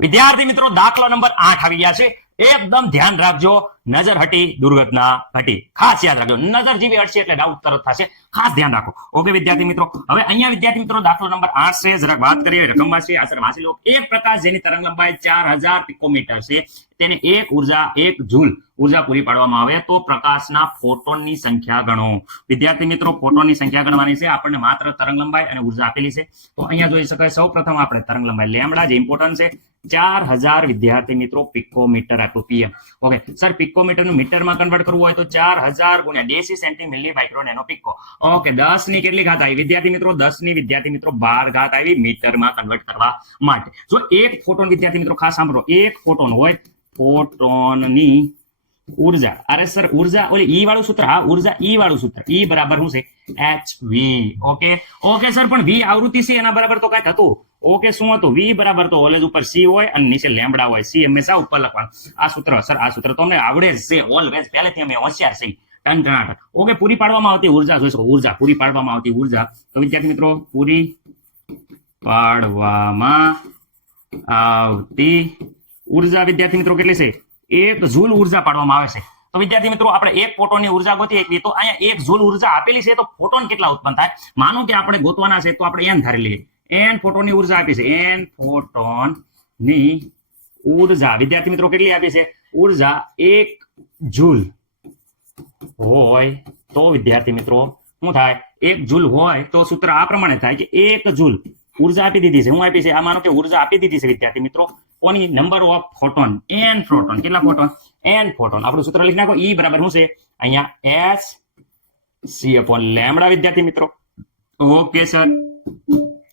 વિદ્યાર્થી મિત્રો દાખલા નંબર 8 આવી ગયા છે. એકદમ ધ્યાન રાખજો. નજર હટી દુર્ઘટના ઘટી. ખાસ યાદ રાખજો. નજર જેવી હટશે એટલે ડાઉટ તરત થશે. ખાસ ધ્યાન રાખો. ઓકે વિદ્યાર્થી મિત્રો, હવે અહીંયા વિદ્યાર્થી મિત્રો દાખલો નંબર 8 છે. જરાક વાત કરીએ રકમ વાંચી આસર વાંચી લો. એક પ્રકાશ જેની તરંગ લંબાઈ 4000 પિકોમીટર છે, તેને એક ઉર્જા 1 જૂલ ઉર્જા પૂરી પાડવામાં આવે તો પ્રકાશના ફોટોનની સંખ્યા ગણો. વિદ્યાર્થી મિત્રો, ફોટોનની સંખ્યા ગણવાની છે. આપણને માત્ર તરંગ લંબાઈ અને ઉર્જા આપેલી છે. તો અહીંયા જોઈ શકાય સૌપ્રથમ આપણે તરંગ લંબાઈ લેમ્બડા જે ઇમ્પોર્ટન્ટ છે 4000 વિદ્યાર્થી મિત્રો પિકોમીટર આપ્યું પીએમ. ઓકે સર, પિકોમીટર નું મીટરમાં કન્વર્ટ કરવું હોય તો 4000 ગુણ્યા ડેસી સેન્ટી મિલી માઇક્રો નેનો પિકો. ઓકે 10 ની કેટલી ઘાત આવી વિદ્યાર્થી મિત્રો? 10 ની વિદ્યાર્થી મિત્રો 12 ઘાત આવી મીટરમાં કન્વર્ટ કરવા માટે. જો એક ફોટોન વિદ્યાર્થી મિત્રો ખાસ સાંભળો, એક ફોટોન હોય, ફોટોનની ઉર્જા, અરે સર ઉર્જા ઓલી ઈ વાળું સૂત્ર, હા ઉર્જા ઈ વાળું સૂત્ર, ઈ બરાબર શું છે? hv. ઓકે ઓકે સર, પણ v આવૃત્તિ છે એના બરાબર તો કાંઈક હતું. ઓકે શું હતું? v બરાબર તો ઓલેજ ઉપર c હોય અને નીચે લેમ્બડા હોય. c હંમેશા ઉપર લખવાનું. આ સૂત્ર સર, આ સૂત્ર તો અમને આવડે જ છે ઓલવેઝ, પહેલેથી અમે હોશિયાર છે. ટનટનાટ. ઓકે, પૂરી પાડવામાં આવતી ઉર્જા જોઈશો. ઉર્જા પૂરી પાડવામાં આવતી ઉર્જા તો વિદ્યાર્થી મિત્રો પૂરી પાડવામાં આવતી ઉર્જા વિદ્યાર્થી મિત્રો કેટલી છે? 1 જૂલ ઉર્જા પાડવામાં આવે છે. તો વિદ્યાર્થી મિત્રો આપણે એક ફોટોનની ઉર્જા ગોતી એકવી, તો અહીંયા 1 જૂલ ઉર્જા આપેલી છે, તો ફોટોન કેટલા ઉત્પન્ન થાય? માનો કે આપણે ગોતવાના છે તો આપણે n ધારી લઈએ. n ફોટોનની ઉર્જા આપી છે. n ફોટોનની ઉર્જા વિદ્યાર્થી મિત્રો કેટલી આપી છે? ઉર્જા 1 જૂલ હોય તો વિદ્યાર્થી મિત્રો શું થાય? 1 જૂલ હોય તો સૂત્ર આ પ્રમાણે થાય કે 1 જૂલ ઉર્જા આપી દીધી છે. હું આપી છે? આ માનો કે ઉર્જા આપી દીધી છે વિદ્યાર્થી મિત્રો. કોની? Number of photon, n photon. કેટલા ફોટોન? n photon. આપણું સૂત્ર લખી નાખો. E બરાબર શું છે? અહીંયા h c upon લેમ્બડા વિદ્યાર્થી મિત્રો. ઓકે સર,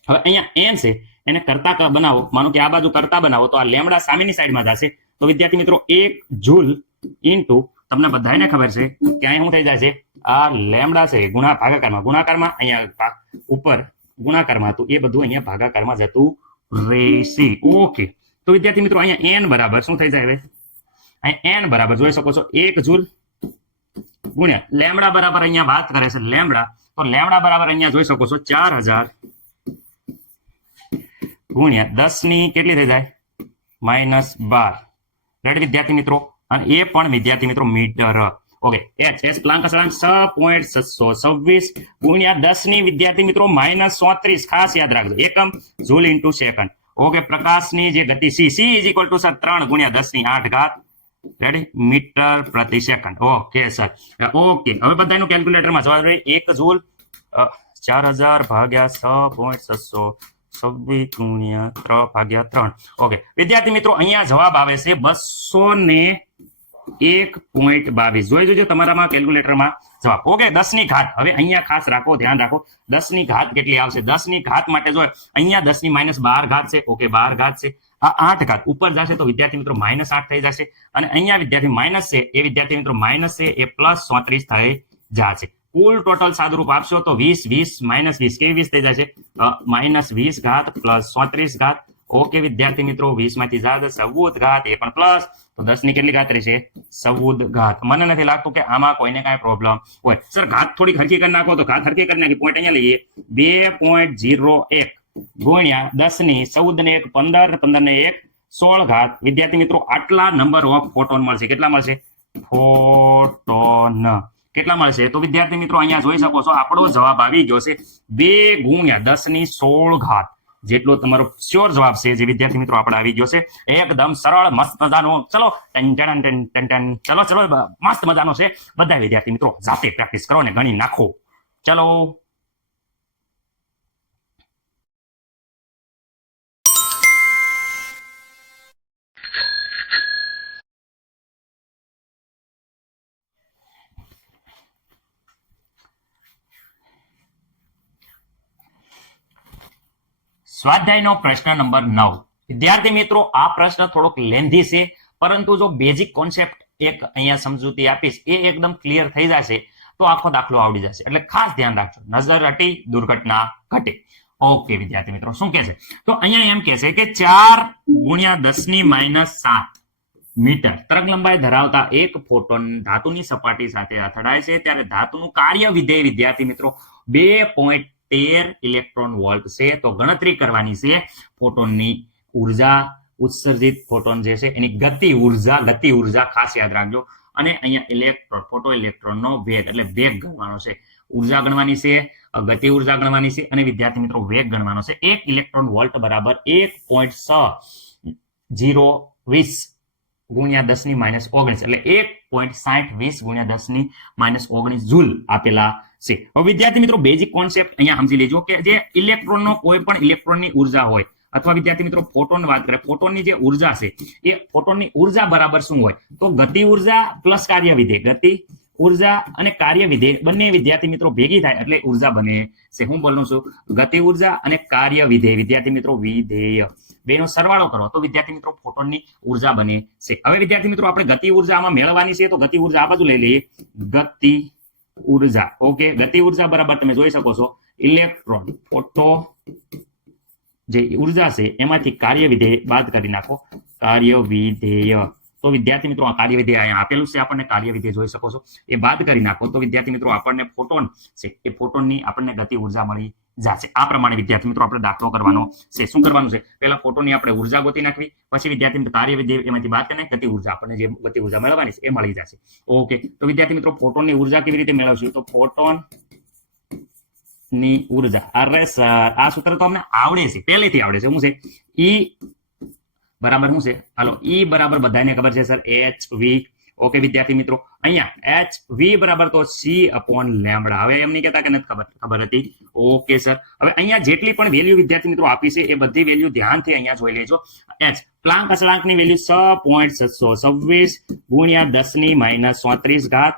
હવે અહીંયા n છે એને કરતા બનાવો. માનો કે આ બાજુ કરતા બનાવો તો આ લેમ્બડા સામેની સાઈડમાં જશે. તો વિદ્યાર્થી મિત્રો 1 જૂલ ઇન્ટુ, તમને બધાને ખબર છે કે અહીંયા શું થઈ જાય છે? આ લેમ્બડા છે ગુણાકારમાં અહીંયા ઉપર ગુણાકારમાં હતું એ બધું અહીંયા ભાગાકારમાં જતું રહેશે. ઓકે, તો વિદ્યાર્થી મિત્રો અહીંયા n બરાબર શું થઈ જાય? હવે અહીંયા n બરાબર જોઈ શકો છો 1 જૂલ ગુણ્યા લેમ્બડા બરાબર અહીંયા વાત કરે છે લેમ્બડા, તો લેમ્બડા બરાબર અહીંયા જોઈ શકો છો 4000 ગુણ્યા 10 ની કેટલી થઈ જાય? -12. રેડ વિદ્યાર્થી મિત્રો, અને એ પણ વિદ્યાર્થી મિત્રો મીટર. ઓકે, h પ્લાન્ક અચળાંક 6.726 ગુણ્યા 10 ની વિદ્યાર્થી મિત્રો -34. ખાસ યાદ રાખજો, એકમ જૂલ ઇન્ટુ સેકન્ડ. ઓકે, પ્રકાશની જે ગતિ c is equal to sir 3 ગુણ્યા 10 ની 8 ઘાત. રેડી? મીટર પ્રતિ સેકન્ડ. ઓકે સર, ઓકે હવે બધાનું કેલ્ક્યુલેટરમાં જવાબ રહે 1 જૂલ 4000 ભાગ્યા 6.726 ગુણ્યા 3 ભાગ્યા 3. ઓકે વિદ્યાર્થી મિત્રો અહીંયા જવાબ આવે છે 201.22. જોઈ જોજો તમારામાં કેલ્ક્યુલેટરમાં જવાબ. ઓકે 10 ની ઘાત. હવે અહીંયા ખાસ રાખો, ધ્યાન રાખો 10 ની ઘાત કેટલી આવશે? 10 ની ઘાત માટે જો અહીંયા 10 ની -12 ઘાત છે. ઓકે 12 ઘાત છે. આ 8 ઘાત ઉપર જશે તો વિદ્યાર્થી મિત્રો -8 થઈ જશે, અને અહીંયા વિદ્યાર્થી માઇનસ છે એ વિદ્યાર્થી મિત્રો માઇનસ છે એ +34 થઈ જશે. કુલ ટોટલ સાદુરૂપ આપશો તો 20 20 -20 કેવી 20 થઈ જશે? -20 ઘાત +34 ઘાત. ઓકે વિદ્યાર્થી મિત્રો 20 માંથી જશે 14 ઘાત, એ પણ પ્લસ, તો 10 ની કેટલી ઘાત રહેશે? 14 ઘાત. મને નથી લાગતું કે આમાં કોઈને કાંઈ પ્રોબ્લેમ હોય. સર ઘાત થોડી હરકી કરી નાખો તો ઘાત હરકી કરી નાખી. પોઈન્ટ અહીંયા લઈએ 2.01 ગુણ્યા 10 ની 14 ને 1 15, 15 ને 1 16 ઘાત. વિદ્યાર્થી મિત્રો આટલા નંબર ઓફ ફોટોન મળશે. કેટલા મળશે? ફોટોન કેટલા મળશે? તો વિદ્યાર્થી મિત્રો અહીંયા જોઈ શકો છો આપણો જવાબ આવી ગયો છે 2 ગુણ્યા 10 ની 16 ઘાત જેટલો તમારો શ્યોર જવાબ છે, જે વિદ્યાર્થી મિત્રો આપણે આવી ગયો છે. એકદમ સરળ મસ્ત મજાનો. ચલો ચલો ચલો મસ્ત મજાનો છે. બધા વિદ્યાર્થી મિત્રો જાતે પ્રેક્ટિસ કરો ને ગણી નાખો. ચલો સ્વાધ્યાયનો પ્રશ્ન નંબર 9. વિદ્યાર્થી મિત્રો આ પ્રશ્ન થોડોક લેન્ધી છે, પરંતુ જો બેઝિક કોન્સેપ્ટ એક અહીંયા સમજૂતી આપીશ એ એકદમ ક્લિયર થઈ જશે તો આખો દાખલો આવડી જશે. એટલે ખાસ ધ્યાન રાખજો. નજર હટી દુર્ઘટના ઘટે. ઓકે વિદ્યાર્થી મિત્રો શું કહે છે? તો અહીંયા એમ કહે છે કે 4 ગુણ્યા 10 ની -7 મીટર તરંગ લંબાઈ ધરાવતા એક ફોટોન ધાતુની સપાટી સાથે અથડાય છે ત્યારે ધાતુનું કાર્ય વિધેય વિદ્યાર્થી મિત્રો 2.13 ઇલેક્ટ્રોન વોલ્ટ છે. તો ગણતરી કરવાની છે ફોટોનની ઉર્જા ઉત્સર્જિત ફોટોન જે છે એની ગતિ ઉર્જા ખાસ યાદ રાખજો. અને અહીંયા ઇલેક્ટ્રોન, ફોટો ઇલેક્ટ્રોનનો વેગ એટલે વેગ ગણવાનો છે. ઉર્જા ગણવાની છે, ગતિ ઉર્જા ગણવાની છે અને વિદ્યાર્થી મિત્રો વેગ ગણવાનો છે. 1 ઇલેક્ટ્રોન વોલ્ટ બરાબર 1.6020 ગુણ્યા 10⁻⁹ એટલે 1.6020 ગુણ્યા 10⁻⁹ જૂલ આપેલા છે. હવે વિદ્યાર્થી મિત્રો બેઝિક કોન્સેપ્ટ અહીંયા સમજી લેજો કે જે ઇલેક્ટ્રોનનો કોઈ પણ ઇલેક્ટ્રોનની ઉર્જા હોય અથવા વિદ્યાર્થી મિત્રો ફોટોન વાત કરે, ફોટોનની જે ઉર્જા છે એ ફોટોનની ઉર્જા બરાબર શું હોય તો ગતિ ઉર્જા પ્લસ કાર્ય વિધેય, ગતિ ઉર્જા અને કાર્ય વિધેય બંને વિદ્યાર્થી મિત્રો ભેગી થાય એટલે ઉર્જા બને છે. હું બોલું છું ગતિ ઉર્જા અને કાર્ય વિધેય, વિદ્યાર્થી મિત્રો વિધેય બેનો સરવાળો કરો તો વિદ્યાર્થી મિત્રો ફોટોનની ઉર્જા બને છે. હવે વિદ્યાર્થી મિત્રો આપણે ગતિ ઉર્જા આમાં મેળવવાની છે તો ગતિ ઉર્જા આ બાજુ લઈ લઈએ. ગતિ ઉર્જા, ઓકે, ગતિ ઉર્જા બરાબર તમે જોઈ શકો છો ઇલેક્ટ્રોન ફોટો જે ઉર્જા છે એમાંથી કાર્ય વિધેય બાદ કરી નાખો, કાર્ય વિધેય. તો વિદ્યાર્થી મિત્રો આ કાર્ય વિધેય અહીંયા આપેલું છે, આપણને કાર્ય વિધેય જોઈ શકો છો, એ બાદ કરી નાખો તો વિદ્યાર્થી મિત્રો આપણને ફોટોન છે એ ફોટોનની આપણને ગતિ ઉર્જા મળી જશે. આ પ્રમાણે વિદ્યાર્થી મિત્રો આપણે દાખલો કરવાનો છે. શું કરવાનું છે, પહેલા ફોટોનની આપણે ઉર્જા ગોતી નાખવી, પછી વિદ્યાર્થી મિત્રો કાર્ય વિધેય એમાંથી બાદ કરીને ગતિ ઉર્જા, આપણને જે ગતિ ઉર્જા મેળવવાની છે એ મળી જશે. ઓકે, તો વિદ્યાર્થી મિત્રો ફોટોનની ઉર્જા કેવી રીતે મેળવશું તો ફોટોન ની ઉર્જા, અરે સર આ સૂત્ર તો અમને આવડે છે, પહેલેથી આવડે છે. શું છે ઈ બરાબર શું છે, હાલો ઈ બરાબર બધાને ખબર છે સર એચ વી. ઓકે વિદ્યાર્થી મિત્રો અહીંયા એચ વી બરાબર તો c/λ. હવે એમ નહીં કહેતા કે નથી ખબર હતી. ઓકે સર, હવે અહીંયા જેટલી પણ વેલ્યુ વિદ્યાર્થી મિત્રો આપી છે એ બધી વેલ્યુ ધ્યાનથી અહીંયા જોઈ લેજો. એચ પ્લાન્ક અચળાંકની વેલ્યુ 6.726 ગુણ્યા 10⁻34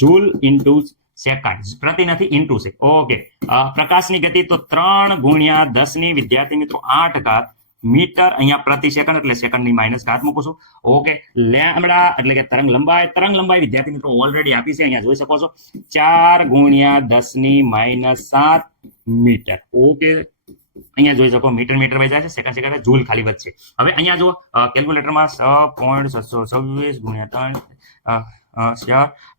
જૂલ ઇન્ટુ સેકન્ડ, પ્રતિ નથી ઇન્ટુ છે. ઓકે, પ્રકાશની ગતિ તો 3 ગુણ્યા 10 વિદ્યાર્થી મિત્રો 8 મીટર અહીંયા પ્રતિ સેકન્ડ એટલે સેકન્ડની માઇનસ ઘાત મૂકું છું. ઓકે, લેમ્બડા એટલે કે તરંગ લંબાઈ વિદ્યાર્થી મિત્રો ઓલરેડી આપી છે, અહીંયા જોઈ શકો છો 4 ગુણ્યા 10⁻7 મીટર. ઓકે, અહીંયા જોઈ શકો મીટર વહી જાય છે, સેકન્ડ જૂલ ખાલી વધશે. હવે અહીંયા જો કેલ્ક્યુલેટરમાં 6.726 ગુણ્યા 3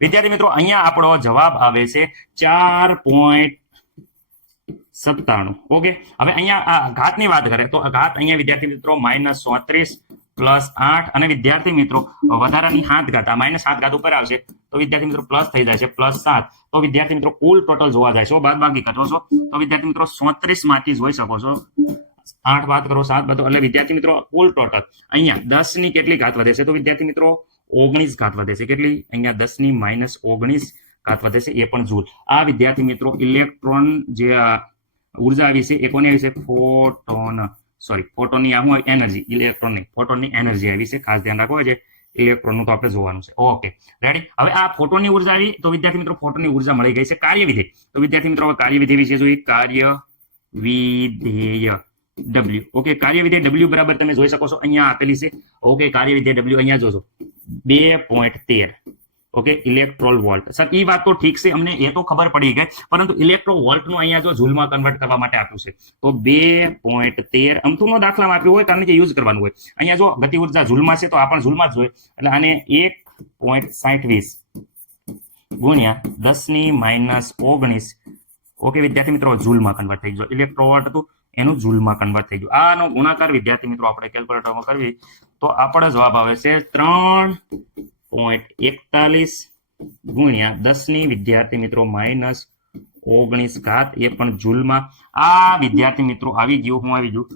વિદ્યાર્થી મિત્રો અહીંયા આપણો જવાબ આવે છે 4.97. ઓકે, હવે અહીંયા ઘાતની વાત કરે તો ઘાત અહીંયા વિદ્યાર્થી મિત્રો -34 + 8 અને વિદ્યાર્થી મિત્રો વધારાની 7 ઘાત, -7 ઘાત ઉપર આવશે તો વિદ્યાર્થી મિત્રો પ્લસ થઈ જાય છે +7. તો વિદ્યાર્થી મિત્રો કુલ ટોટલ જોવા જાય છે, બાદ બાકી કરો છો તો વિદ્યાર્થી મિત્રો 34 માંથી જોઈ શકો છો 8 બાદ કરો 7 બાદ એટલે વિદ્યાર્થી મિત્રો કુલ ટોટલ અહીંયા 10 ની કેટલી ઘાત વધે છે તો વિદ્યાર્થી મિત્રો 19 ઘાત વધે છે. કેટલી અહીંયા 10⁻19 ઘાત વધે છે, એ પણ જૂલ. આ વિદ્યાર્થી મિત્રો ઇલેક્ટ્રોન જે ઉર્જા આવી છે એ કોની આવી છે ફોટોનની આ હું એનર્જી, ઇલેક્ટ્રોનની ફોટોનની એનર્જી આવી છે, ખાસ ધ્યાન રાખો છે. ઇલેક્ટ્રોનનું તો આપણે જોવાનું છે. Okay ready. હવે આ ફોટોનની ઉર્જા આવી તો વિદ્યાર્થી મિત્રો ફોટોનની ઉર્જા મળી ગઈ છે. કાર્ય વિધેય તો વિદ્યાર્થી મિત્રો હવે કાર્ય વિધેય વિશે જોઈએ. કાર્ય વિધેય W. ઓકે, કાર્ય વિધેય W બરાબર તમે જોઈ શકો છો અહીંયા આપેલી છે. ઓકે, કાર્ય વિધેય W અહીંયા જોજો 2.13. Okay, electron volt. સર એ વાત તો ઠીક છે, અમને એ તો ખબર પડી ગઈ, પરંતુ ઇલેક્ટ્રો વોલ્ટનું અહીંયા જો જૂલમાં કન્વર્ટ કરવા માટે આપ્યું છે તો 2.13 અમથુંનો દાખલામાં આપ્યું હોય કારણ કે યુઝ કરવાનું હોય. અહીંયા જો ગતિ ઉર્જા જૂલમાં છે તો આ પણ જૂલમાં જ જોઈએ એટલે આને 1.6020 ગુણ્યા 10⁻19. ઓકે વિદ્યાર્થી મિત્રો જૂલમાં કન્વર્ટ થઈ ગયો. ઇલેક્ટ્રો વોલ્ટ હતું એનું જૂલમાં કન્વર્ટ થઈ ગયું. આનો ગુણાકાર વિદ્યાર્થી મિત્રો આપણે કેલ્ક્યુલેટરમાં કરવી તો આપણો જવાબ આવે છે 3.41 ગુણ્યા 10 વિદ્યાર્થી મિત્રો -19 ઘાત, એ પણ જૂલમાં. આ વિદ્યાર્થી મિત્રો આવી ગયું, હું આવી ગયું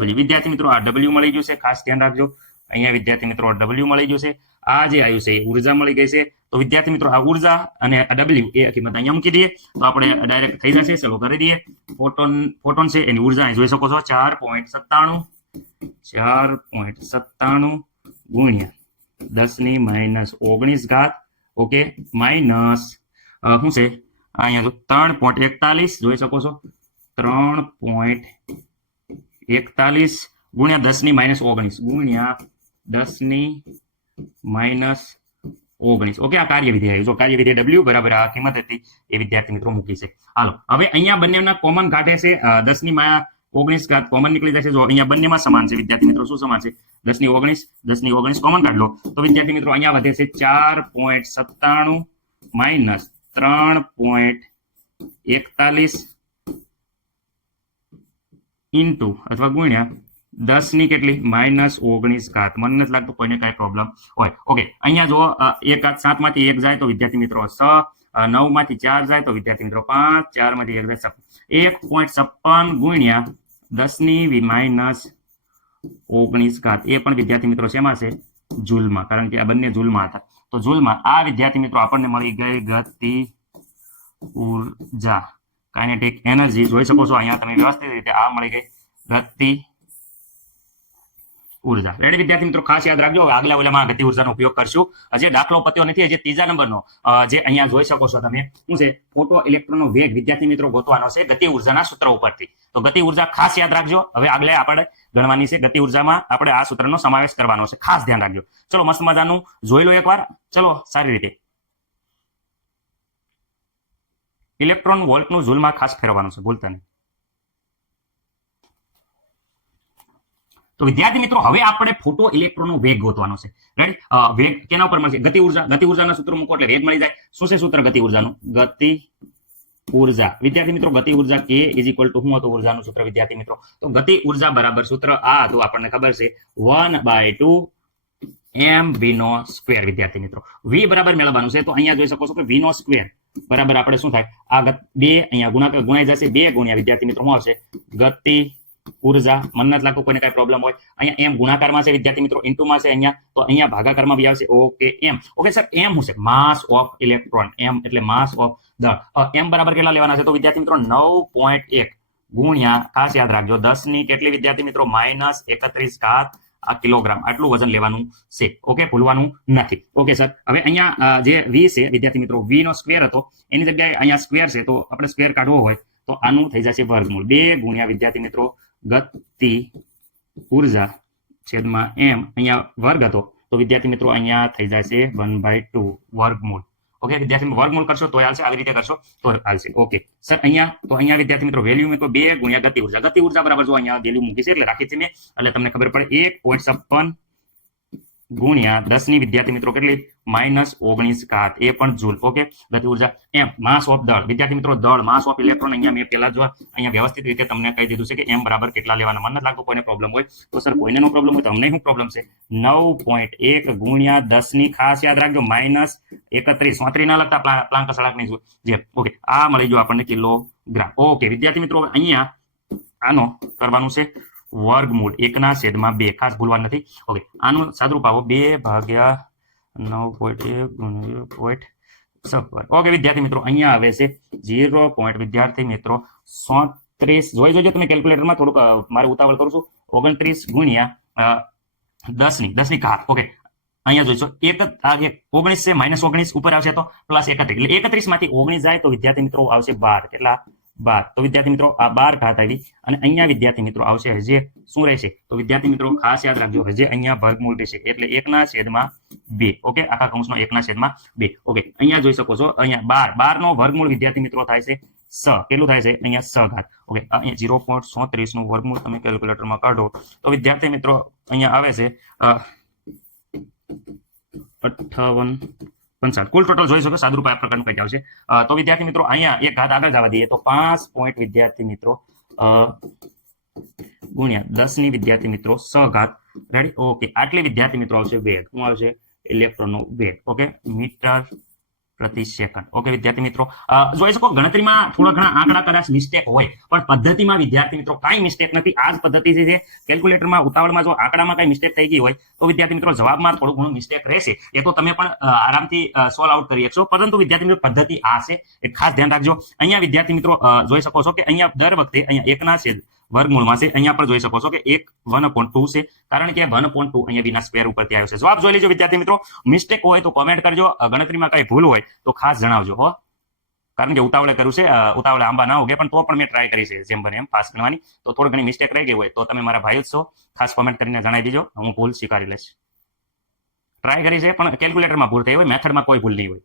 W. વિદ્યાર્થી મિત્રો આ W મળી ગયું છે, ખાસ ધ્યાન રાખજો. અહીંયા વિદ્યાર્થી મિત્રો W મળી ગયું છે. આ જે આવ્યું છે એ ઉર્જા મળી ગઈ છે. તો વિદ્યાર્થી મિત્રો આ ઉર્જા અને આ W એ કિંમત અહીંયા મૂકી દઈએ તો આપણે ડાયરેક્ટ થઈ જશે. ચલો કરી દઈએ. ફોટોન છે એની ઉર્જા જોઈ શકો છો 4.97 ગુણ્યા 10⁻19 ઘાત. ઓકે, માઇનસ શું છે અહીંયા 3.41 જોઈ શકો છો 3.41 ગુણ્યા 10⁻19 ગુણ્યા 10⁻19. ઓકે, આ કાર્ય વિધેય આવ્યું. જો કાર્ય વિધેય W બરાબર આ કિંમત હતી એ વિદ્યાર્થી મિત્રો મૂકી છે. હાલો હવે અહીંયા બંનેના કોમન કાઢે છે 10⁻19 ઘાત કોમન નીકળી જશે. જો અહીંયા બંનેમાં સમાન છે વિદ્યાર્થી મિત્રો. શું સમાન છે 10⁻19 કોમન કાઢ લો તો વિદ્યાર્થી મિત્રો અહીંયા વધે છે 4.97 માઇનસ 3.41 ઇન્ટુ અથવા ગુણ્યા 10 ની કેટલી -19 મને નથી લાગતું કોઈને કાંઈ પ્રોબ્લેમ હોય. ઓકે, અહીંયા જો એક 7 માંથી 1 જાય તો વિદ્યાર્થી મિત્રો 6, 9 માંથી 4 જાય તો વિદ્યાર્થી મિત્રો 5, 4 માંથી 1 જાય 1.56 ગુણ્યા 10 ની -19 એ પણ વિદ્યાર્થી મિત્રો શેમાં છે? જૂલમાં, કારણ કે આ બંને જૂલમાં હતા. તો જૂલમાં આ વિદ્યાર્થી મિત્રો આપણને મળી ગઈ ગતિ ઉર્જા, કાઇનેટિક એનર્જી. જોઈ શકો છો અહીંયા તમે વ્યવસ્થિત રીતે આ મળી ગઈ ગતિ ઉર્જા. રેડી વિદ્યાર્થી મિત્રો, ખાસ યાદ રાખજો. આગલા ઓલામાં ગતિ ઉર્જાનો ઉપયોગ કરશું. જે દાખલો પત્યો નથી, જે ત્રીજા નંબરનો જે અહીંયા જોઈ શકો છો તમે, શું છે? ફોટો ઇલેક્ટ્રોનનો વેગ વિદ્યાર્થી મિત્રો ગોતવાનો છે ગતિ ઉર્જાના સૂત્ર ઉપરથી. તો ગતિ ઉર્જા ખાસ યાદ રાખજો. હવે આગળ આપણે ગણવાની છે. ગતિ ઉર્જામાં આપણે આ સૂત્રનો સમાવેશ કરવાનો છે, ખાસ ધ્યાન રાખજો. ચલો, મસ્ત મજાનું જોઈ લો એકવાર. ચલો, સારી રીતે. ઇલેક્ટ્રોન વોલ્ટનું જૂલમાં ખાસ ફેરવવાનું છે, ભૂલતા નહીં. તો વિદ્યાર્થી મિત્રો, હવે આપણે ફોટો ઇલેક્ટ્રોનનો વેગ ગોતવાનો છે. રેડી? વેગ કેના ઉપર મળશે? ગતિ ઉર્જા. ગતિ ઉર્જાના સૂત્ર મૂકો એટલે વેગ મળી જાય. શું છે સૂત્ર ગતિ ઉર્જાનું? ગતિ ઉર્જા. વિદ્યાર્થી મિત્રો, ગતિ ઉર્જા K ઇઝ ઇક્વલ ટુ શું હતું ઉર્જાનું સૂત્ર વિદ્યાર્થી મિત્રો? તો ગતિ ઉર્જા બરાબર સૂત્ર આ હતું, આપણને ખબર છે 1/2 mv નો સ્ક્વેર. વિદ્યાર્થી મિત્રો, v બરાબર મેળવવાનું છે. તો અહીંયા જોઈ શકો છો કે v નો સ્ક્વેર બરાબર આપણે શું થાય? આ 2 અહીંયા ગુણાઈ જશે. 2 ગુણ્યા વિદ્યાર્થી મિત્રો શું આવશે? ગતિ ઉર્જા. મને નથી લાગતું કોઈને કઈ પ્રોબ્લેમ હોય. અહીંયા એમ ગુણાકારમાં છે વિદ્યાર્થી મિત્રો, ઇન્ટુમાં છે અહીંયા, તો અહીંયા ભાગાકારમાં બી આવશે. ઓકે, એમ. ઓકે સર, એમ શું છે? માસ ઓફ ઇલેક્ટ્રોન. એમ એટલે માસ ઓફ દળ. એમ બરાબર કેટલા લેવાના છે? તો વિદ્યાર્થી મિત્રો 9.1 ગુણ્યા, ખાસ યાદ રાખજો, 10 ની કેટલી વિદ્યાર્થી મિત્રો? -31 આ કિલોગ્રામ. આટલું વજન લેવાનું છે. ઓકે, ભૂલવાનું નથી. ઓકે સર, હવે અહીંયા જે v છે વિદ્યાર્થી મિત્રો, v નો સ્ક્વેર હતો, એની જગ્યાએ અહીંયા સ્ક્વેર છે. તો આપણે સ્ક્વેર કાઢવો હોય તો આનું થઈ જશે વર્ગમૂળ. 2 ગુણ્યા વિદ્યાર્થી મિત્રો ગતિ ઉર્જા છેદમાં m, અહીંયા વર્ગ હતો તો વિદ્યાર્થી મિત્રો અહીંયા થઈ જશે 1/2 વર્ગમૂળ. ઓકે વિદ્યાર્થી મિત્રો, વર્ગમૂળ કરશો તો હાલશે, આવી રીતે કરશો તો હાલશે. ઓકે સર, અહીંયા વિદ્યાર્થી મિત્રો વેલ્યુ મૂકો 2 ગુણ્યા ગતિ ઉર્જા. ગતિ ઉર્જા બરાબર જો અહીંયા વેલ્યુ મૂકી છે એટલે રાખી છે મેં, એટલે તમને ખબર પડે 1.56 ગુણ્યા 10 ની વિદ્યાર્થી મિત્રો કેટલી? -19 એ પણ જૂલ. ઓકે, ગતિ ઉર્જા એમ. માસ ઓફ દળ વિદ્યાર્થી મિત્રો, દળ માસ ઓફ ઇલેક્ટ્રોન. અહીંયા મેં પહેલા જો અહીંયા વ્યવસ્થિત રીતે તમને કહી દીધું છે કે એમ બરાબર કેટલા લેવાના. મને નથી લાગતું કોઈને પ્રોબ્લેમ હોય. તો સર, કોઈને નો પ્રોબ્લેમ હોય તો અમને શું પ્રોબ્લેમ છે? 9.1 ગુણ્યા 10 ની, ખાસ યાદ રાખજો, -31. 34 ના લગતા પ્લાંક સળાકની જેમ. ઓકે, આ મળી ગયો આપણને કિલોગ્રામ. ઓકે વિદ્યાર્થી મિત્રો, અહીંયા આનો કરવાનું છે વર્ગમૂળ 1/2. ખાસ ભૂલવાનું નથી. ઓકે, આનું સાદુરૂપ આવો 2/9.1 ઓકે વિદ્યાર્થી મિત્રો, અહીંયા આવે છે 0. વિદ્યાર્થી મિત્રો 37. જોઈ જોજો તમે કેલ્ક્યુલેટરમાં, થોડુંક મારે ઉતાવળ કરું છું. 29 ગુણ્યા 10 ની ઘાત. ઓકે, અહીંયા જોઈશો 19 છે, -19 ઉપર આવશે તો +31, એટલે 31 માંથી 19 જાય તો વિદ્યાર્થી મિત્રો આવશે 12. કેટલા? 12. તો વિદ્યાર્થી મિત્રો આ 12 ઘાત આવી, અને અહીંયા વિદ્યાર્થી મિત્રો આવશે હજે શું રહેશે? તો વિદ્યાર્થી મિત્રો ખાસ યાદ રાખજો, હજે અહીંયા વર્ગમૂળ રહેશે, એટલે 1/2. ઓકે, આખા કૌંસનો 1/2. ઓકે, અહીંયા જોઈ શકો છો, અહીંયા 12 નો વર્ગમૂળ વિદ્યાર્થી મિત્રો થાય છે 6. કેટલું થાય છે? અહીંયા 6 ઘાત. ઓકે, અહીંયા 0.37 નું વર્ગમૂળ તમે કેલ્ક્યુલેટરમાં કાઢો તો વિદ્યાર્થી મિત્રો અહીંયા આવે છે 58.55. કુલ ટોટલ જોઈ શકો સાદુરૂપ આ પ્રકારનું કંઈક આવશે. તો વિદ્યાર્થી મિત્રો અહીંયા એક ઘાત આગળ જવા દઈએ તો 5 પોઈન્ટ વિદ્યાર્થી મિત્રો ગુણ્યા 10 ની વિદ્યાર્થી મિત્રો 6 ઘાત. રેડી? ઓકે, આટલી વિદ્યાર્થી મિત્રો આવશે વેગ. શું આવશે? ઇલેક્ટ્રોનનો વેગ. ઓકે, મીટર પ્રતિ સેકન્ડ. ઓકે વિદ્યાર્થી મિત્રો, જોઈ શકો ગણતરીમાં થોડા ઘણા આંકડા કદાચ મિસ્ટેક હોય, પણ પદ્ધતિમાં વિદ્યાર્થી મિત્રો કાંઈ મિસ્ટેક નથી. આ જ પદ્ધતિ છે. કેલ્ક્યુલેટરમાં ઉતાવળમાં જો આંકડામાં કઈ મિસ્ટેક થઈ ગઈ હોય તો વિદ્યાર્થી મિત્રો જવાબમાં થોડું ઘણું મિસ્ટેક રહેશે. એ તો તમે પણ આરામથી સોલ્વ આઉટ કરી શકશો, પરંતુ વિદ્યાર્થી મિત્રો પદ્ધતિ આ છે, એ ખાસ ધ્યાન રાખજો. અહીંયા વિદ્યાર્થી મિત્રો જોઈ શકો છો કે અહીંયા દર વખતે અહીંયા 1/2 વર્ગમૂળમાં છે. અહીંયા પણ જોઈ શકો છો કે 1/2 છે, કારણ કે 1/2 અહીંયા વિના સ્ક્વેર ઉપરથી આવ્યો છે. જવાબ જોઈ લેજો વિદ્યાર્થી મિત્રો. મિસ્ટેક હોય તો કોમેન્ટ કરજો, ગણતરીમાં કઈ ભૂલ હોય તો ખાસ જણાવજો હો, કારણ કે ઉતાવળે કર્યું છે. ઉતાવળે આંબા ના ઉગે, પણ તો પણ મેં ટ્રાય કરી છે જેમ બને એમ પાસ કરવાની. તો થોડી ઘણી મિસ્ટેક રહી ગઈ હોય તો તમે મારા ભાઈઓ જ છો, ખાસ કોમેન્ટ કરીને જણાવી દેજો, હું ભૂલ સ્વીકારી લઈશ. ટ્રાય કરી છે પણ કેલ્ક્યુલેટરમાં ભૂલ થઈ હોય, મેથડમાં કોઈ ભૂલ નહીં હોય.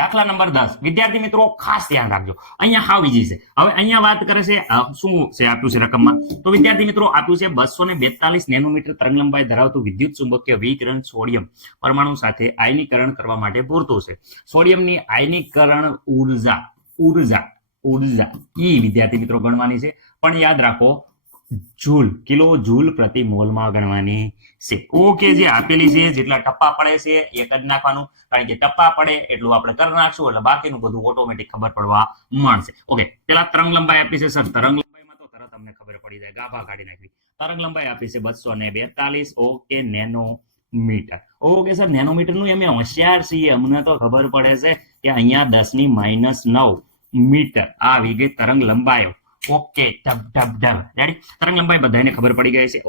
દાખલા નંબર 10 વિદ્યાર્થી મિત્રો ખાસ ધ્યાન રાખજો, અહીંયા હાવ ઈઝી છે. હવે અહીંયા વાત કરે છે શું છે આપ્યું છે રકમમાં, તો વિદ્યાર્થી મિત્રો આપ્યું છે 242 નેનોમીટર તરંગ લંબાઈ ધરાવતું વિદ્યુત ચુંબકીય વિકિરણ સોડિયમ પરમાણુ સાથે આયનીકરણ કરવા માટે પૂરતું છે. સોડિયમની આયનીકરણ ઉર્જા ઈ વિદ્યાર્થી મિત્રો ગણવાની છે, પણ યાદ રાખો જૂલ, કિલો જૂલ પ્રતિ મોલમાં ગણવાની છે. ઓકે, જે આપેલી છે જેટલા ટપ્પા પડે છે એક જ નાખવાનું, કારણ કે ટપ્પા પડે એટલું આપણે કરી નાખશું એટલે બાકીનું બધું ઓટોમેટિક ખબર પડવા માંડશે. ઓકે, પેલા તરંગ લંબાઈ આપી છે સર, તરંગ લંબાઈમાં તો તરત તમને ખબર પડી જાય, ગાભા કાઢી નાખવી. તરંગ લંબાઈ આપી છે 242, okay, nanometre. Okay sir, nanometre નું અમે હોશિયાર છીએ, અમને તો ખબર પડે છે કે અહીંયા 10⁻⁹ મીટર આવી ગઈ તરંગ લંબાઈઓ. Okay, ready. તરંગ લંબાઈ બધાને ખબર પડી ગઈ છે.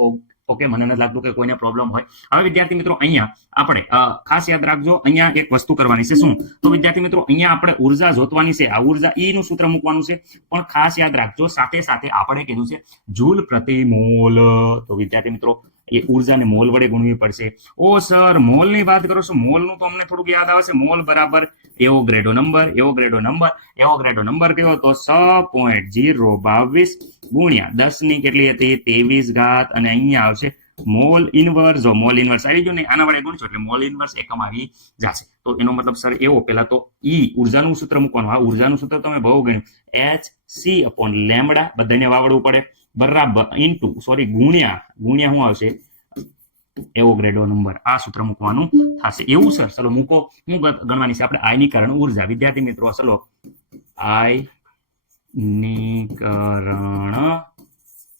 ઓકે, મને નથી લાગતું કે કોઈને પ્રોબ્લેમ હોય. હવે વિદ્યાર્થી મિત્રો અહીંયા આપણે ખાસ યાદ રાખજો, અહીંયા એક વસ્તુ કરવાની છે. શું? તો વિદ્યાર્થી મિત્રો અહીંયા આપણે ઉર્જા જોતવાની છે. આ ઉર્જા ઈ નું સૂત્ર મૂકવાનું છે, પણ ખાસ યાદ રાખજો સાથે સાથે આપણે કીધું છે જૂલ પ્રતિ મોલ. તો વિદ્યાર્થી મિત્રો એ ઉર્જાને મોલ વડે ગુણવી પડશે. ઓ સર, મોલ ની વાત કરો છો, મોલ નું તો અમને થોડુંક યાદ આવશે. મોલ બરાબર એવોગ્રેડો નંબર કયો તો 6.022 ગુણ્યા 10 ની કેટલી હતી 23 ઘાત, અને અહીંયા આવશે મોલ ઇનવર્સ. જો મોલ ઇનવર્સ આવી ગયું ને આના વડે ગુણશો એટલે મોલ ઇનવર્સ એકમ આવી જશે. તો એનો મતલબ સર એવો, પેલા તો ઈ ઉર્જાનું સૂત્ર મૂકવાનું. આ ઉર્જાનું સૂત્ર તમે બહુ ગણ્યું, Hc/λ બધાને વાવડવું પડે બરાબર ગુણ્યા શું આવશે એવોગ્રેડો નંબર. આ સૂત્ર મૂકવાનું થશે. એવું સર, ચલો મૂકો. શું ગણવાની છે આપણે? આયનીકરણ ઉર્જા. વિદ્યાર્થી મિત્રો ચલો આયનીકરણ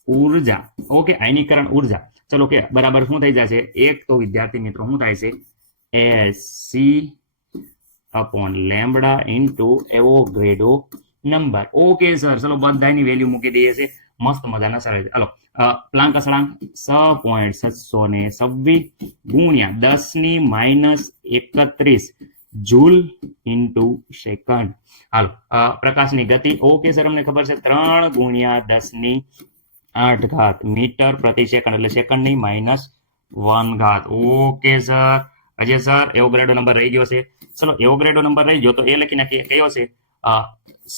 ઉર્જા. ઓકે, આયનીકરણ ઉર્જા. ચલો કે બરાબર શું થઈ જશે? એક તો વિદ્યાર્થી મિત્રો શું થાય છે Hc/λ એવોગ્રેડો નંબર. ઓકે સર, ચલો બધાની વેલ્યુ મૂકી દઈએ છે મસ્ત મજાના. સરળ. ચલો પ્લાન્ક અસળાંક 6.726 ગુણ્યા 10⁻31 જૂલ ઇન્ટુ સેકન્ડ. હાલો, પ્રકાશની ગતિ. ઓકે સર, અમને ખબર છે 3 ગુણ્યા 10⁸ ઘાત મીટર પ્રતિ સેકન્ડ, એટલે સેકન્ડની -1 ઘાત. ઓકે સર, અજય સર એવોગ્રેડો નંબર રહી ગયો છે. ચલો એવોગ્રેડો નંબર રહી ગયો તો એ લખી નાખીએ. કયો છે?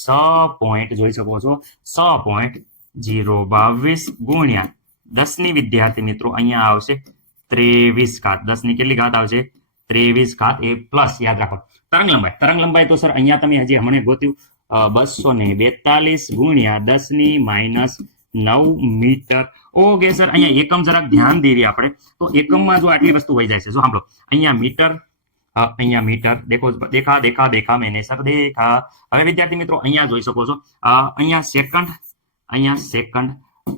6 જોઈ શકો છો 6.022 ગુણ્યા 10 ની વિદ્યાર્થી મિત્રો અહીંયા આવશે 23 ઘાત. 10 ની કેટલી ઘાત આવશે? 23 ઘાત. એ પ્લસ યાદ રાખો તરંગ લંબાઈ. તો સર અહીંયા તમે હજી હમણાં ગોત્યું 242 ગુણ્યા 10⁻9 મીટર. ઓકે સર, અહીંયા એકમ જરાક ધ્યાન દેવી આપણે. તો એકમમાં જો આટલી વસ્તુ વહી જાય છે, જો સાંભળો, અહીંયા મીટર દેખા મેને સર દેખા. હવે વિદ્યાર્થી મિત્રો અહીંયા જોઈ શકો છો અહીંયા સેકન્ડ,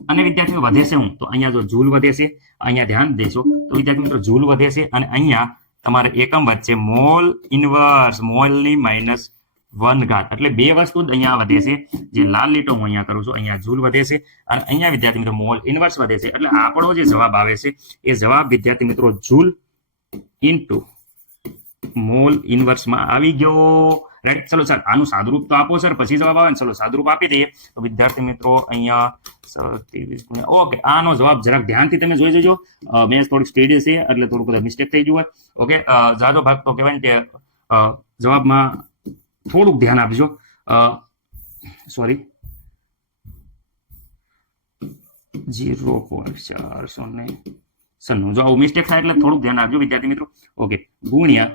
અને વિદ્યાર્થીઓ વધે છે હું તો અહીંયા જો જૂલ વધે છે, અહીંયા ધ્યાન દેશો તો વિદ્યાર્થી મિત્રો જૂલ વધે છે, અને અહીંયા તમારે એકમ વધશે મોલ ઇનવર્સ, મોલની -1 ઘાત. એટલે બે વસ્તુ જ અહીંયા વધે છે. જે લાલ લીટો હું અહીંયા કરું છું, અહીંયા જૂલ વધે છે અને અહીંયા વિદ્યાર્થી મિત્રો મોલ ઇનવર્સ વધે છે. એટલે આપણો જે જવાબ આવે છે એ જવાબ વિદ્યાર્થી મિત્રો જૂલ ઇન્ટુ મોલ ઇનવર્સમાં આવી ગયો. રાઈટ. ચલો સર આનું સાદુરૂપ તો આપો સર, પછી જવાબ આવે ને. ચલો સાદુરૂપ આપી દઈએ તો વિદ્યાર્થી મિત્રો અહીંયા 23. ઓકે, આનો જવાબ જરાક ધ્યાનથી તમે જોઈ જજો. મેં થોડીક સ્પીડ છે એટલે થોડુંક બધા મિસ્ટેક થઈ ગયું હોય. ઓકે, જાજો ભાગ તો કહેવાય ને કે જવાબમાં થોડુંક ધ્યાન આપજો. સોરી, 0.496 જો આવું મિસ્ટેક થાય એટલે થોડુંક ધ્યાન રાખજો વિદ્યાર્થી મિત્રો. ઓકે, ગુણ્યા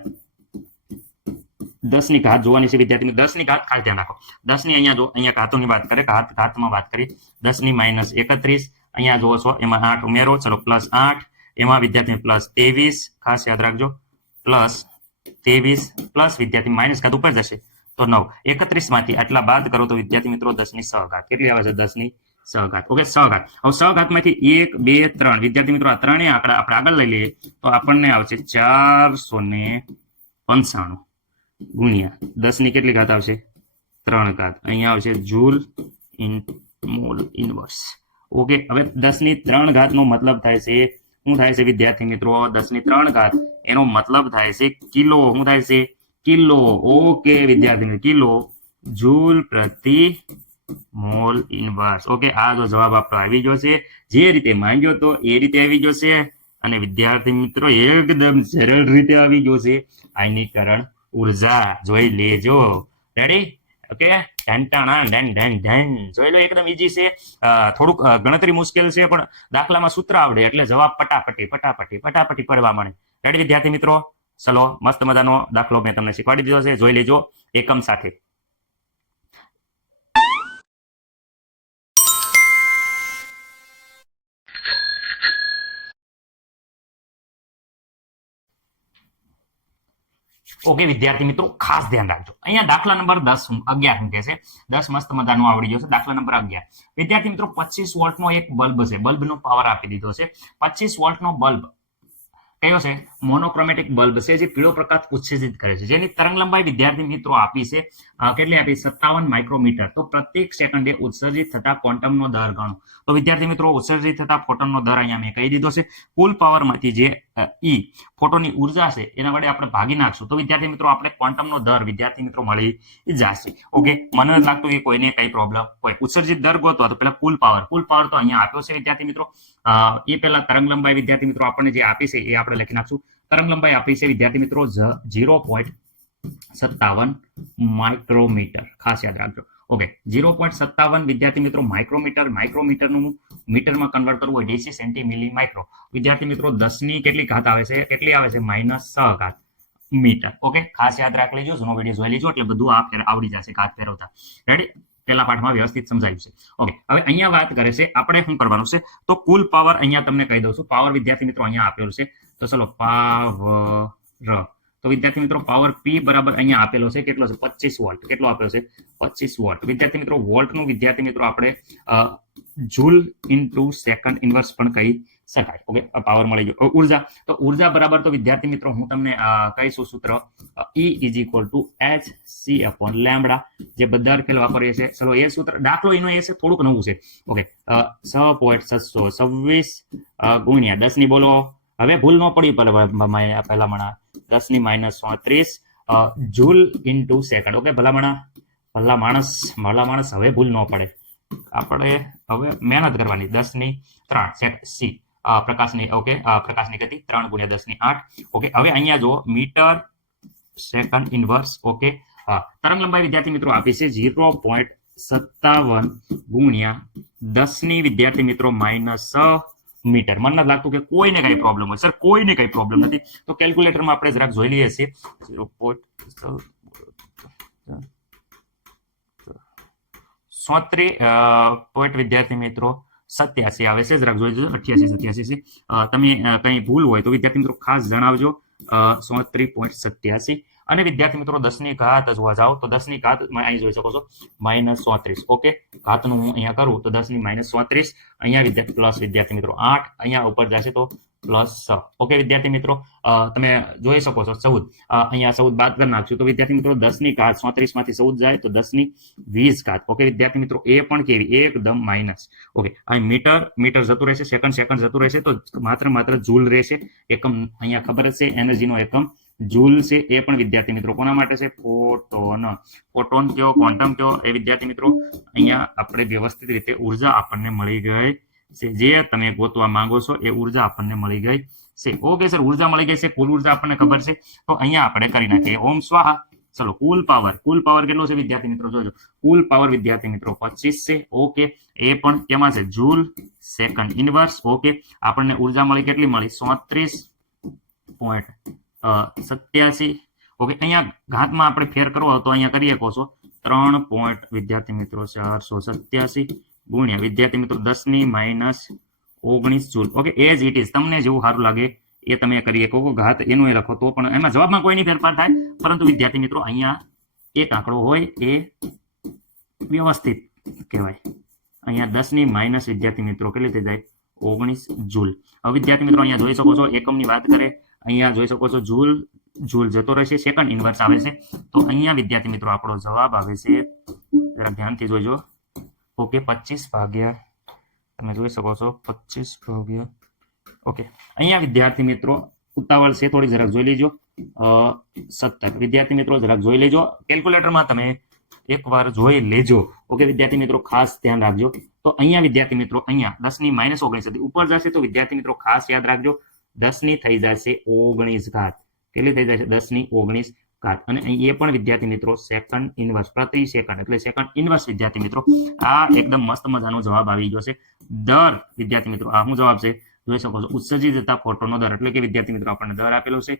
10 ની ઘાત જોવાની છે વિદ્યાર્થી મિત્રો. 10 ની ઘાત ખાસ ધ્યાન રાખો. 10 ની અહીંયા જો, અહીંયા ઘાતોની વાત કરે, ઘાતમાં વાત કરી 10⁻31. અહીંયા જોવો છો એમાં 8 ઉમેરો, ચલો +8. એમાં વિદ્યાર્થી +23, ખાસ યાદ રાખજો, +23 પ્લસ વિદ્યાર્થી માઇનસ ઘાત ઉપર જશે તો 9. 31 માંથી આટલા બાદ કરો તો વિદ્યાર્થી મિત્રો 10⁶ ઘાત. કેટલી આવે છે? 10⁶ ઘાત. ઓકે, 6 ઘાત. હવે 6 ઘાત માંથી 1, 2, 3 વિદ્યાર્થી મિત્રો આ ત્રણેય આંકડા આપણે આગળ લઈ લઈએ તો આપણને આવશે 495 ગુણ્યા 10 ની કેટલી ઘાત આવશે? 3 ઘાત. અહીંયા આવશે joule in mall inverse. Okay, હવે 10⁻³ ઘાત નો મતલબ થાય છે, શું થાય છે વિદ્યાર્થી મિત્રો? 10⁻³ ઘાત એનો મતલબ થાય છે કિલો. શું થાય છે? કિલો. ઓકે વિદ્યાર્થી મિત્રો, કિલો જૂલ પ્રતિ મોલ ઇનવર્સ. ઓકે, આ જો જવાબ આપણો આવી ગયો છે, જે રીતે માંગ્યો તો એ રીતે આવી ગયો છે, અને વિદ્યાર્થી મિત્રો એકદમ સરળ રીતે આવી ગયો છે આયનીકરણ ઉર્જા જોઈ લેજો. રેડી? ઓકે, જોઈ લો, એકદમ ઈઝી છે. થોડુંક ગણતરી મુશ્કેલ છે, પણ દાખલામાં સૂત્ર આવડે એટલે જવાબ ફટાફટી પડવા મળે. રેડી વિદ્યાર્થી મિત્રો? ચલો, મસ્ત મજાનો દાખલો મેં તમને શીખવાડી દીધો છે, જોઈ લેજો એકમ સાથે. ઓકે વિદ્યાર્થી મિત્રો, ખાસ ધ્યાન રાખજો. અહીંયા દાખલા નંબર 11 મૂકે છે. 10 મસ્ત મજાનો આવડી ગયો છે. દાખલા નંબર 11. વિદ્યાર્થી મિત્રો, 25 વોલ્ટનો એક બલ્બ છે. બલ્બનો પાવર આપી દીધો છે. 25 વોલ્ટનો બલ્બ કયો છે? મોનોક્રોમેટિક બલ્બ છે, જે પીળો પ્રકાશ ઉત્સર્જિત કરે છે, જેની તરંગ લંબાઈ વિદ્યાર્થી મિત્રો આપી છે કેટલી આપી? 57 માઇક્રોમીટર. તો પ્રત્યેક સેકન્ડે ઉત્સર્જિત થતા ક્વોન્ટમનો દર ગણો. તો વિદ્યાર્થી મિત્રો, ઉત્સર્જિત થતા ફોટોનનો દર અહીંયા મેં કહી દીધો છે. કુલ પાવરમાંથી જે ફોટોની ઉર્જા છે એના વડે આપણે ભાગી નાખશું તો વિદ્યાર્થી મિત્રો આપણે ક્વોન્ટમનો દર વિદ્યાર્થી મિત્રો મળી જશે. ઓકે, મને નથી લાગતું કે કોઈને કઈ પ્રોબ્લેમ હોય. ઉત્સર્જિત દર ગોતવા તો પેલા કુલ પાવર તો અહીંયા આપ્યો છે વિદ્યાર્થી મિત્રો. એ પેલા તરંગ લંબાઈ વિદ્યાર્થી મિત્રો આપણને જે આપી છે એ આપણે લખી નાખશું. તરંગ લંબાઈ આપી છે વિદ્યાર્થી મિત્રો 0.57 માઇક્રોમીટર. ખાસ યાદ રાખજો. ઓકે, 0.57 વિદ્યાર્થી મિત્રો માઇક્રોમીટરનું મીટરમાં કન્વર્ટ કરવું હોય ડીસી સેન્ટી મિલી માઇક્રો. વિદ્યાર્થી મિત્રો 10 ની કેટલી ઘાત આવે છે? કેટલી આવે છે? -6 ઘાત મીટર. ઓકે, ખાસ યાદ રાખી લેજો, જૂનો વિડીયો જોઈ લેજો એટલે બધું આવડી જશે ઘાત ફેરવતા. રેડી? પેલા પાઠમાં વ્યવસ્થિત સમજાયું છે. ઓકે, હવે અહીંયા વાત કરે છે આપણે શું કરવાનું છે. તો કુલ પાવર અહીંયા તમને કહી દઉં છું. પાવર વિદ્યાર્થી મિત્રો અહીંયા આપેલું છે. તો ચલો, પાવર. તો વિદ્યાર્થી મિત્રો પાવર પી બરાબર અહીંયા આપેલો છે. કેટલો છે? 25 વોલ્ટ. કેટલો આપ્યો છે? 25 વોલ્ટ. વિદ્યાર્થી મિત્રો વોલ્ટનું વિદ્યાર્થી મિત્રો આપણે જૂલ ઇન્ટુ સેકન્ડ ઇન્વર્સ પણ કહી શકાય. ઓકે, પાવર મળી ગયો. ઉર્જા, તો ઉર્જા બરાબર તો વિદ્યાર્થી મિત્રો હું તમને કહીશું સૂત્ર E = hc upon લેમ્બડા, જે બધા ખેલ વાપરીએ છીએ. ચલો, એ સૂત્ર દાખલો એનો એ છે, થોડુંક નવું છે. ઓકે, 6.726 ગુણ્યા 10 ની બોલો. હવે ભૂલ ન પડી પહેલા 10 ની -34 જૂલ ઇન્ટુ સેકન્ડ. ઓકે, ભલા માણસ હવે ભૂલ ન પડે. આપણે હવે મહેનત કરવાની. 10 ની 3 સી પ્રકાશની. ઓકે, પ્રકાશની ગતિ 3 × 10 ની 8. ઓકે, હવે અહીંયા જો મીટર સેકન્ડ ઇન્વર્સ. ઓકે, તરંગ લંબાઈ વિદ્યાર્થી મિત્રો આપી છે 0.57 ગુણ્યા 10 ની વિદ્યાર્થી મિત્રો -6 મીટર. મને નથી લાગતું કે કોઈને કઈ પ્રોબ્લેમ હોય. સર, કોઈને કઈ પ્રોબ્લેમ નથી. તો કેલ્ક્યુલેટરમાં આપણે જરાક જોઈ લઈએ છીએ. 0.37 વિદ્યાર્થી મિત્રો 87 આવે છે. જરાક જોઈ લેજો. 88 87 તમે કઈ ભૂલ હોય તો વિદ્યાર્થી મિત્રો ખાસ જણાવજો. 37.87. અને વિદ્યાર્થી મિત્રો 10 ની ઘાત જોવા જાઓ તો 10 ની ઘાત અહીં જોઈ શકો છો -34. ઓકે, ઘાતનું હું અહીંયા કરું તો 10 ની -34. અહીંયા પ્લસ વિદ્યાર્થી મિત્રો 8. અહીંયા ઉપર જશે તો +6. ઓકે વિદ્યાર્થી મિત્રો, તમે જોઈ શકો છો 14. અહીંયા 14 બાદ કરી નાખશું તો વિદ્યાર્થી મિત્રો 10 ની ઘાત 34 માંથી 14 જાય તો 10 ની 20 ઘાત. ઓકે વિદ્યાર્થી મિત્રો, એ પણ કેવી? એકદમ માઇનસ. ઓકે, અહીં મીટર જતું રહેશે, સેકન્ડ જતું રહેશે તો માત્ર જૂલ રહેશે. એકમ અહીંયા ખબર જ છે, એનર્જીનો એકમ જૂલ છે. એ પણ વિદ્યાર્થી મિત્રો કોના માટે છે? ફોટોન કયો, ક્વોન્ટમ કયો, એ વિદ્યાર્થી મિત્રો અહીંયા આપણે વ્યવસ્થિત રીતે ઉર્જા આપણને મળી ગઈ છે. જે તમે ગોતવા માંગો છો એ ઉર્જા આપણને મળી ગઈ છે. ઓકે સર, ઉર્જા મળી ગઈ છે. કુલ ઉર્જા આપણને ખબર છે, તો અહીંયા આપણે કરી નાખીએ ઓમ સ્વાહા. ચલો, કુલ પાવર કેટલો છે વિદ્યાર્થી મિત્રો? જોજો, કુલ પાવર વિદ્યાર્થી મિત્રો 25 છે. ઓકે, એ પણ કેમાં છે? Joule second inverse. ઓકે, આપણને ઉર્જા મળી કેટલી મળી? 37.87. ઓકે, અહીંયા ઘાતમાં આપણે ફેર કરવો તો અહીંયા કરી શકો છો 3. વિદ્યાર્થી મિત્રો 487 ગુણ્યા વિદ્યાર્થી મિત્રો 10 ની -19 joule. Okay, as it is તમને જેવું સારું લાગે એ તમે કરી શકો. ઘાત એનું એ લખો તો પણ એમાં જવાબમાં કોઈ નહીં ફેરફાર થાય. પરંતુ વિદ્યાર્થી મિત્રો અહીંયા એક આંકડો હોય એ વ્યવસ્થિત કહેવાય. અહીંયા 10 ની માઇનસ વિદ્યાર્થી મિત્રો કેટલી થઈ જાય? 19 જૂલ. હવે વિદ્યાર્થી મિત્રો અહીંયા જોઈ શકો છો એકમની વાત કરે, અહીંયા જોઈ શકો છો જૂલ જતો રહેશે, સેકન્ડ ઇન્વર્સ આવે છે. તો અહીંયા વિદ્યાર્થી મિત્રો આપણો જવાબ આવે છે, જરા ધ્યાનથી જોઈજો. ઓકે, 25 તમે જોઈ શકો છો 25 ઓકે, અહીંયા વિદ્યાર્થી મિત્રો ઉતાવળ છે થોડી, જરાક જોઈ લેજો. 17 વિદ્યાર્થી મિત્રો જરાક જોઈ લેજો. કેલ્ક્યુલેટરમાં તમે એકવાર જોઈ લેજો. ઓકે વિદ્યાર્થી મિત્રો, ખાસ ધ્યાન રાખજો. તો અહીંયા વિદ્યાર્થી મિત્રો અહીંયા 10 ની -19 હતી, ઉપર જશે તો વિદ્યાર્થી મિત્રો ખાસ યાદ રાખજો 10 ની થઈ જશે 19 ઘાત. કેટલી થઈ જશે? 10 ની 19 ઘાત અને અહીં એ પણ વિદ્યાર્થી મિત્રો સેકન્ડ ઇનવર્સ પ્રતિ સેકન્ડ એટલે સેકન્ડ ઇનવર્સ વિદ્યાર્થી મિત્રો આ એકદમ મસ્ત મજાનો જવાબ આવી ગયો છે દર વિદ્યાર્થી મિત્રો આ શું જવાબ છે જોઈ શકો છો ઉત્સર્જિત થતા ફોટોનનો દર એટલે કે વિદ્યાર્થી મિત્રો આપણને દર આપેલો છે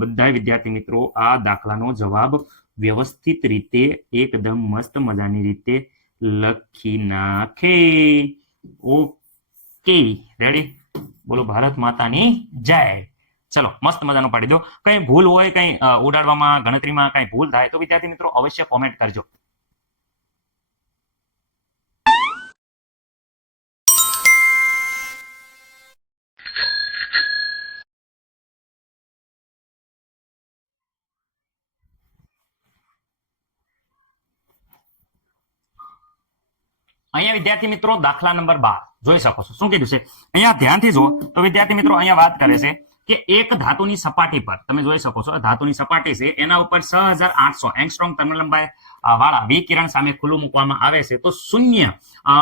બધા વિદ્યાર્થી મિત્રો આ દાખલાનો જવાબ વ્યવસ્થિત રીતે એકદમ મસ્ત મજાની રીતે લખી નાખે ઓકે રેડી બોલો ભારત માતાની જય ચલો મસ્ત મજાનો પાડી દો કઈ ભૂલ હોય કઈ ઉડાડવામાં ગણતરીમાં કઈ ભૂલ થાય તો વિદ્યાર્થી મિત્રો અવશ્ય કોમેન્ટ કરજો અહીંયા વિદ્યાર્થી મિત્રો દાખલા નંબર 12 જોઈ શકો છો શું કીધું છે અહીંયા ધ્યાનથી જુઓ તો વિદ્યાર્થી મિત્રો અહીંયા વાત કરે છે કે એક ધાતુની સપાટી પર તમે જોઈ શકો છો ધાતુની સપાટી છે એના ઉપર 6800 એંગસ્ટ્રોમ તરંગલંબાઈ વાળા વિકિરણ સામે ખુલ્લું મૂકવામાં આવે છે તો શૂન્ય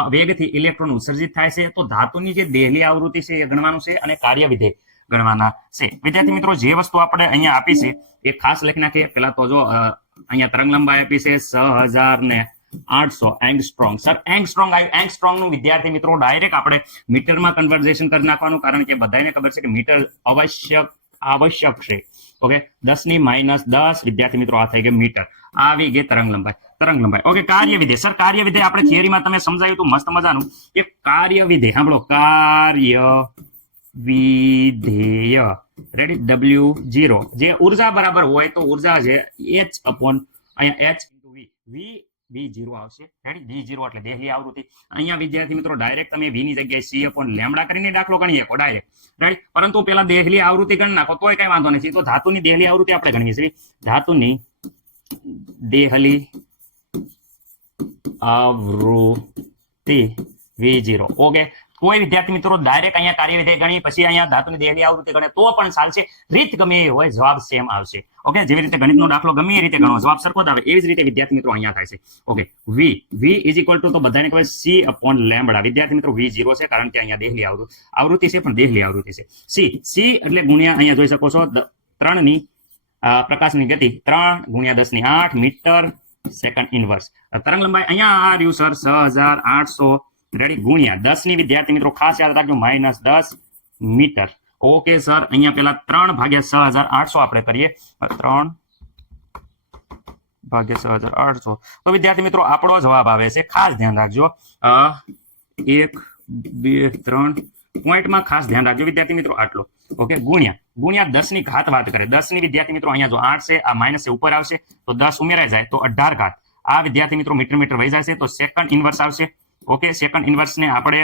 વેગથી ઇલેક્ટ્રોન ઉત્સર્જિત થાય છે તો ધાતુની જે દેહલી આવૃત્તિ છે એ ગણવાનું છે અને કાર્ય વિધેય ગણવાના છે વિદ્યાર્થી મિત્રો જે વસ્તુ આપણે અહીંયા આપી છે એ ખાસ લખી નાખીએ પેલા તો જો અહીંયા તરંગલંબાઈ આપી છે 6800 એંગસ્ટ્રોમ સર એંગસ્ટ્રોમ આવ્યું એંગસ્ટ્રોમ નું વિદ્યાર્થી મિત્રો ડાયરેક્ટ આપણે મીટરમાં કન્વર્ઝેશન કરી નાખવાનું કારણ કે બધાને ખબર છે કે મીટર આવશ્યક છે ઓકે 10⁻10 વિદ્યાર્થી મિત્રો આ થઈ ગયું મીટર આવી ગઈ તરંગલંબાઈ ઓકે કાર્ય વિધેય સર કાર્ય વિધેય આપણે થિયરીમાં તમે સમજાવ્યું હતું મસ્ત મજાનું કે કાર્ય વિધેય સાંભળો કાર્ય વિધેય રેડી W0 જે ઉર્જા બરાબર હોય તો ઉર્જા છે H અપોન અહીંયા H V V0 આવશે રેડી V0 એટલે દેહલી આવૃત્તિ અહીંયા વિદ્યાર્થી મિત્રો ડાયરેક્ટ તમે V ની જગ્યાએ C અપોન લેમ્ડા કરીને દાખલો ગણીએ કો ડાયરેક્ટ રાઈટ પરંતુ પેલા દેહલી આવૃત્તિ ગણી નાખો તોય કઈ વાંધો નથી તો ધાતુની દેહલી આવૃત્તિ આપણે ગણીએ છીએ ધાતુની દેહલી આવૃત્તિ V0 ઓકે કોઈ વિદ્યાર્થી મિત્રો ડાયરેક્ટ અહીંયા કાર્ય વિધેય ગણી પછી અહીંયા ધાતુની દેહલી આવૃત્તિ ગણે તો પણ ચાલશે રીત ગમે એ હોય જવાબ સેમ આવશે ઓકે જેવી રીતે ગણિતનો દાખલો ગમે એ રીતે ગણો જવાબ સરખો જ આવે એવી જ રીતે વિદ્યાર્થી મિત્રો અહીંયા થાય છે okay V is equal to તો બધાને ખબર C અપોન લેમ્બડા વિદ્યાર્થી મિત્રો V0 છે કારણ કે અહીંયા દેહલી આવૃત્તિ છે પણ દેહલી આવૃત્તિ છે C એટલે ગુણ્યા અહીંયા જોઈ શકો છો 3 ની પ્રકાશની ગતિ 3 ગુણ્યા 10⁸ મીટર સેકન્ડ ઇનવર્સ તરંગ લંબાઈ અહીંયા આ રહ્યું સર 6800 રેડી ગુણ્યા 10 ની વિદ્યાર્થી મિત્રો ખાસ યાદ રાખજો -10 મીટર ઓકે સર અહીંયા પેલા 3 ભાગ્યા 6800 આપણે કરીએ 3 ભાગ્યા 6800 તો વિદ્યાર્થી મિત્રો આપણો જવાબ આવે છે ખાસ ધ્યાન રાખજો 1 2 3 પોઈન્ટમાં ખાસ ધ્યાન રાખજો વિદ્યાર્થી મિત્રો આટલો ઓકે ગુણ્યા 10 ની ઘાત વાત કરે 10 ની વિદ્યાર્થી મિત્રો અહીંયા જો 8 છે આ માઇનસ ઉપર આવશે તો 10 ઉમેરાઈ જાય તો 18 ઘાત આ વિદ્યાર્થી મિત્રો મીટર વહી જાય છે તો સેકન્ડ ઇનવર્સ આવશે ઓકે સેકન્ડ ઇનવર્સ ને આપણે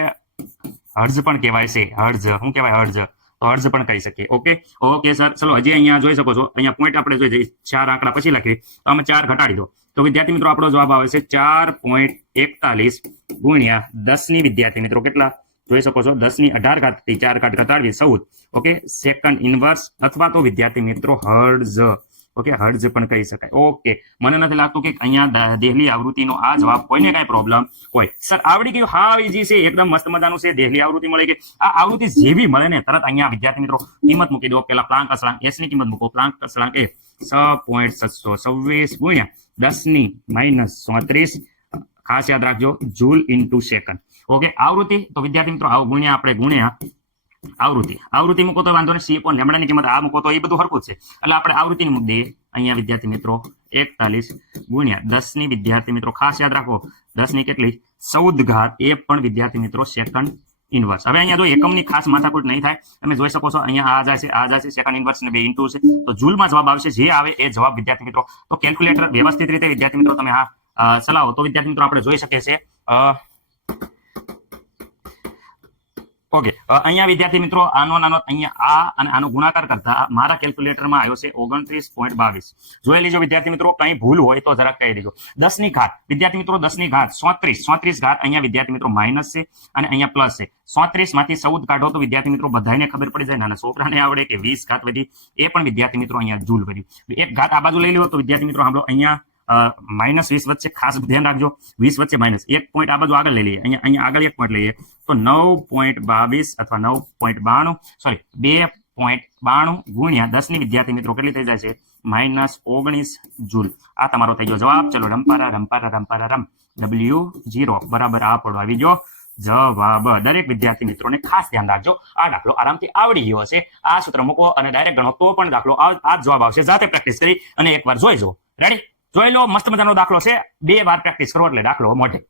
હર્ઝ પણ કહેવાય છે હર્ઝ શું કહેવાય હર્ઝ તો હર્ઝ પણ કહી શકીએ ઓકે સર ચલો હજી અહીંયા જોઈ શકો છો અહીંયા પોઈન્ટ આપણે જોઈ 4 આંકડા પછી લખીએ તો અમે 4 ઘટાડી દો તો વિદ્યાર્થી મિત્રો આપણો જવાબ આવે છે 4.41 ગુણ્યા 10 ની વિદ્યાર્થી મિત્રો કેટલા જોઈ શકો છો 10 ની 18 ઘાત થી 4 ઘાત ઘટાડવી 14 ઓકે સેકન્ડ ઇનવર્સ અથવા તો વિદ્યાર્થી મિત્રો હર્ઝ ઓકે હર્ઝ પણ કહી શકાય ઓકે મને નથી લાગતું કે અહીંયા દેહલી આવૃત્તિનો આ જવાબ કોઈને કઈ પ્રોબ્લેમ હોય સર આવડી ગયું હાવ ઈઝી છે એકદમ મસ્ત મજાનું છે દેહલી આવૃત્તિ મળી ગઈ આ આવૃત્તિ જેવી મળે ને તરત અહીંયા વિદ્યાર્થી મિત્રો કિંમત મૂકી દો પેલા પ્લાન્ક અસળાંક S ની કિંમત મૂકો પ્લાન્ક અસળાંક એ 6.726 ગુણ્યા 10 ની -34 ખાસ યાદ રાખજો જૂલ ઇન્ટુ સેકન્ડ ઓકે આવૃત્તિ તો વિદ્યાર્થી મિત્રો ગુણ્યા આવૃત્તિ મૂકો તો વાંધો નહીં C અપોન લેમ્બડા ની કિંમત આ મૂકો તો એ બધું હરખું છે એટલે આપણે આવૃત્તિની મૂકી દઈએ અહીંયા વિદ્યાર્થી મિત્રો 41 ગુણ્યા 10 ની વિદ્યાર્થી મિત્રો ખાસ યાદ રાખો 10 ની કેટલી 14 ઘાત એ પણ વિદ્યાર્થી મિત્રો સેકન્ડ ઇનવર્સ હવે અહીંયા જો એકમની ખાસ માથાકૂટ નહીં થાય તમે જોઈ શકો છો અહીંયા આ જાય છે સેકન્ડ ઇનવર્સ ને 2 ઇન્ટુ છે તો જૂલમાં જવાબ આવશે જે આવે એ જવાબ વિદ્યાર્થી મિત્રો તો કેલ્ક્યુલેટર વ્યવસ્થિત રીતે વિદ્યાર્થી મિત્રો તમે ચલાવો તો વિદ્યાર્થી મિત્રો આપણે જોઈ શકીએ છીએ ઓકે અહીંયા વિદ્યાર્થી મિત્રો આનો અહીંયા આ અને આનો ગુણાકાર કરતા મારા કેલ્ક્યુલેટરમાં આવ્યો છે 29.22 જોઈ લીજો વિદ્યાર્થી મિત્રો કઈ ભૂલ હોય તો જરાક કહી દેજો 10 ની ઘાત વિદ્યાર્થી મિત્રો 10 ની ઘાત 34 ઘાત અહીંયા વિદ્યાર્થી મિત્રો માઇનસ છે અને અહીંયા પ્લસ છે 34 માંથી 14 કાઢો તો વિદ્યાર્થી મિત્રો બધાને ખબર પડી જાય નાના છોકરાને આવડે કે 20 ઘાત વધી એ પણ વિદ્યાર્થી મિત્રો અહીંયા જૂલ વધ્યું એક ઘાત આ બાજુ લઈ લો તો વિદ્યાર્થી મિત્રો સાંભળો અહીંયા -20 વચ્ચે ખાસ ધ્યાન રાખજો 20 વચ્ચે માઇનસ એક પોઈન્ટ આ બાજુ આગળ લઈ લઈએ અહીંયા આગળ એક પોઈન્ટ લઈએ તો 9.22 અથવા 9.92 સોરી 2.92 ગુણ્યા 10 ની વિદ્યાર્થી મિત્રો કેટલી થઈ જાય છે -19 જૂલ. આ તમારો થઈ ગયો જવાબ. ચલો રમ W0 બરાબર આ પડો આવી ગયો જવાબ. દરેક વિદ્યાર્થી મિત્રોને ખાસ ધ્યાન રાખજો. આ દાખલો આરામથી આવડી ગયો હશે. આ સૂત્ર મૂકો અને ડાયરેક્ટ ગણો તો પણ દાખલો આ જવાબ આવશે. જાતે પ્રેક્ટિસ કરી અને એકવાર જોઈ જો. રેડી? જોઈ લો, મસ્ત મજાનો દાખલો છે. 2 વાર પ્રેક્ટિસ કરો એટલે દાખલો મોઢે.